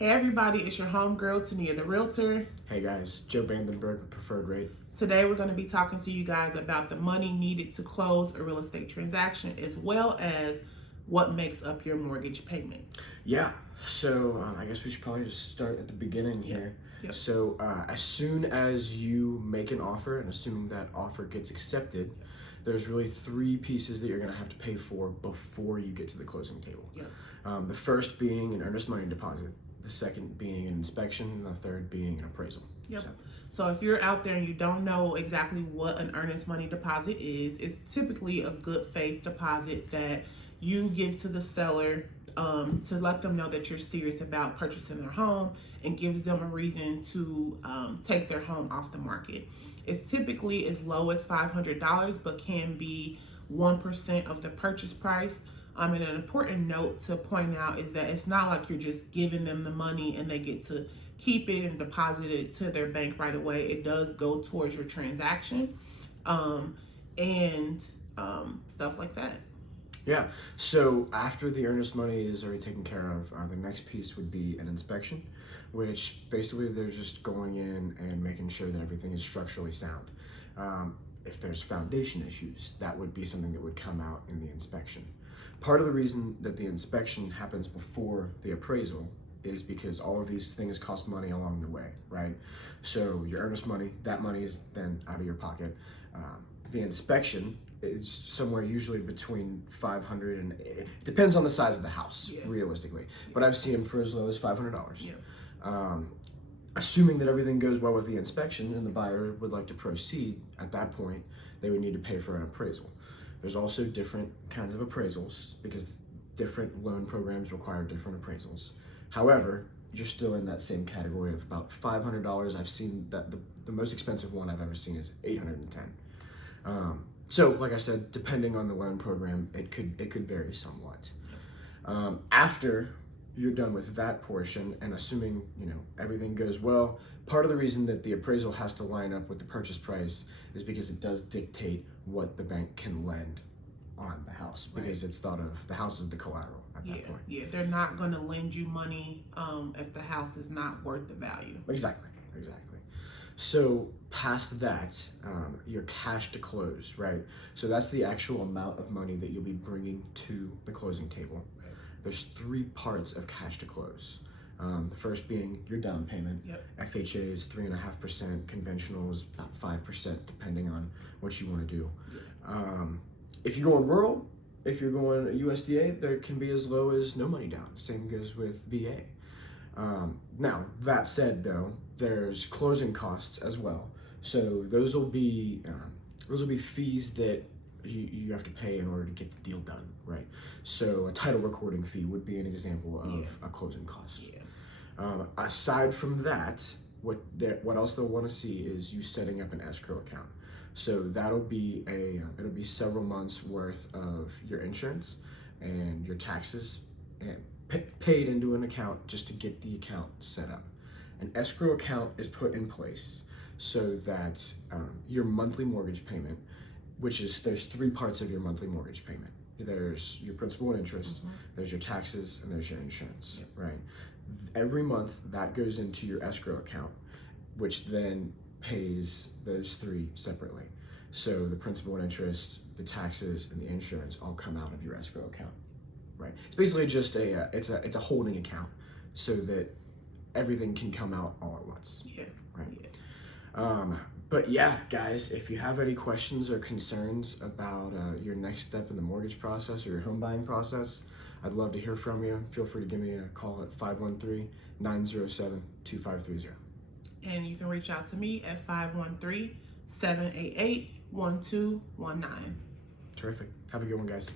Hey everybody, it's your homegirl, Tania the Realtor. Hey guys, Joe Vandenberg with Preferred Rate. Today we're going to be talking to you guys about the money needed to close a real estate transaction, as well as what makes up your mortgage payment. Yeah, so I guess we should probably just start at the beginning here. Yep. So as soon as you make an offer and assuming that offer gets accepted, there's really three pieces that you're going to have to pay for before you get to the closing table. Yep. The first being an earnest money deposit, the second being an inspection, and the third being an appraisal. Yep. So if you're out there and you don't know exactly what an earnest money deposit is, it's typically a good faith deposit that you give to the seller to let them know that you're serious about purchasing their home and gives them a reason to take their home off the market. It's typically as low as $500, but can be 1% of the purchase price. And an important note to point out is that it's not like you're just giving them the money and they get to keep it and deposit it to their bank right away. It does go towards your transaction and stuff like that. Yeah, so after the earnest money is already taken care of, the next piece would be an inspection, which basically they're just going in and making sure that everything is structurally sound. If there's foundation issues, that would be something that would come out in the inspection. Part of the reason that the inspection happens before the appraisal is because all of these things cost money along the way, right? So your earnest money, that money is then out of your pocket. The inspection is somewhere usually between $500 and it depends on the size of the house, realistically. But I've seen them for as low as $500. Yeah. Assuming that everything goes well with the inspection and the buyer would like to proceed, at that point, they would need to pay for an appraisal. There's also different kinds of appraisals because different loan programs require different appraisals. However, you're still in that same category of about $500. I've seen that the most expensive one I've ever seen is $810. So, like I said, depending on the loan program, it could vary somewhat. After you're done with that portion, and assuming everything goes well, part of the reason that the appraisal has to line up with the purchase price is because it does dictate what the bank can lend on the house, because it's thought of the house as the collateral at that point. Yeah, they're not going to lend you money if the house is not worth the value. Exactly. So past that, your cash to close, right? So that's the actual amount of money that you'll be bringing to the closing table. Right. There's three parts of cash to close. The first being your down payment. Yep. FHA is 3.5%, conventional is about 5%, depending on what you want to do. If you're going rural, if you're going USDA, there can be as low as no money down. Same goes with VA. Now, that said, though, there's closing costs as well. So those will be fees that you have to pay in order to get the deal done, right? So a title recording fee would be an example of a closing cost. Yeah. Aside from that, what else they'll want to see is you setting up an escrow account. So that'll be it'll be several months worth of your insurance and your taxes and paid into an account just to get the account set up. An escrow account is put in place so that your monthly mortgage payment, there's three parts of your monthly mortgage payment. There's your principal and interest, there's your taxes, and there's your insurance, right? Every month that goes into your escrow account, which then pays those three separately. So the principal and interest, the taxes, and the insurance all come out of your escrow account, right? It's basically just it's a holding account so that everything can come out all at once. Yeah. Right. Yeah. But yeah, guys, if you have any questions or concerns about your next step in the mortgage process or your home buying process, I'd love to hear from you. Feel free to give me a call at 513-907-2530. And you can reach out to me at 513-788-1219. Terrific. Have a good one, guys.